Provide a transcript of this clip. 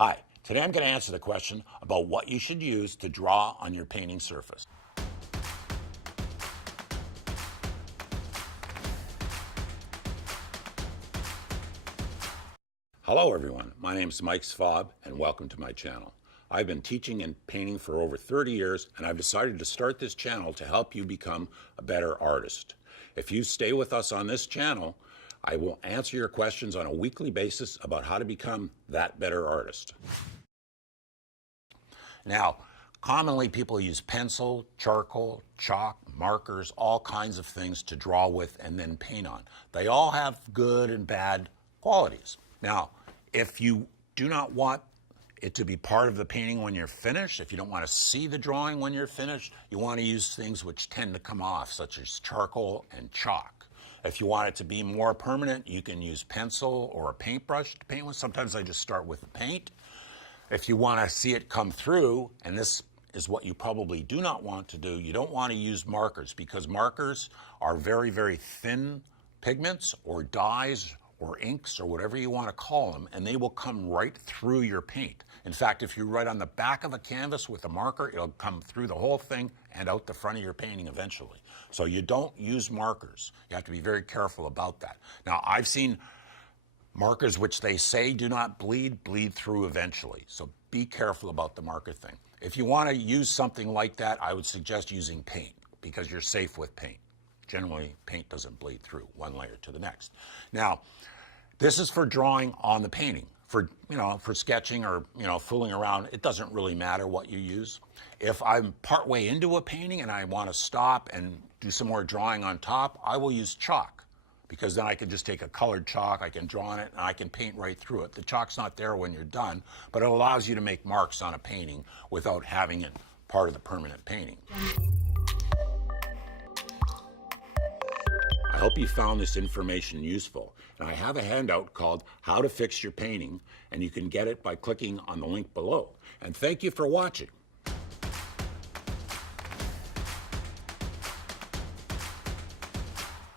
Hi, today I'm going to answer the question about what you should use to draw on your painting surface. Hello everyone, my name is Mike Svob and welcome to my channel. I've been teaching and painting for over 30 years and I've decided to start this channel to help you become a better artist. If you stay with us on this channel, I will answer your questions on a weekly basis about how to become that better artist. Now, commonly people use pencil, charcoal, chalk, markers, all kinds of things to draw with and then paint on. They all have good and bad qualities. Now, if you do not want it to be part of the painting when you're finished, if you don't want to see the drawing when you're finished, you want to use things which tend to come off, such as charcoal and chalk. If you want it to be more permanent, you can use pencil or a paintbrush to paint with. Sometimes I just start with the paint. If you want to see it come through, and this is what you probably do not want to do, you don't want to use markers because markers are very, very thin pigments or dyes or inks or whatever you want to call them, and they will come right through your paint. In fact, if you write on the back of a canvas with a marker, it'll come through the whole thing and out the front of your painting eventually. So you don't use markers. You have to be very careful about that. Now, I've seen markers which they say do not bleed through eventually. So be careful about the marker thing. If you want to use something like that, I would suggest using paint because you're safe with paint. Generally, paint doesn't bleed through one layer to the next. Now, this is for drawing on the painting. For sketching or fooling around, it doesn't really matter what you use. If I'm partway into a painting and I want to stop and do some more drawing on top, I will use chalk, because then I can just take a colored chalk, I can draw on it, and I can paint right through it. The chalk's not there when you're done, but it allows you to make marks on a painting without having it part of the permanent painting. I hope you found this information useful. And I have a handout called How to Fix Your Painting, and you can get it by clicking on the link below. And thank you for watching.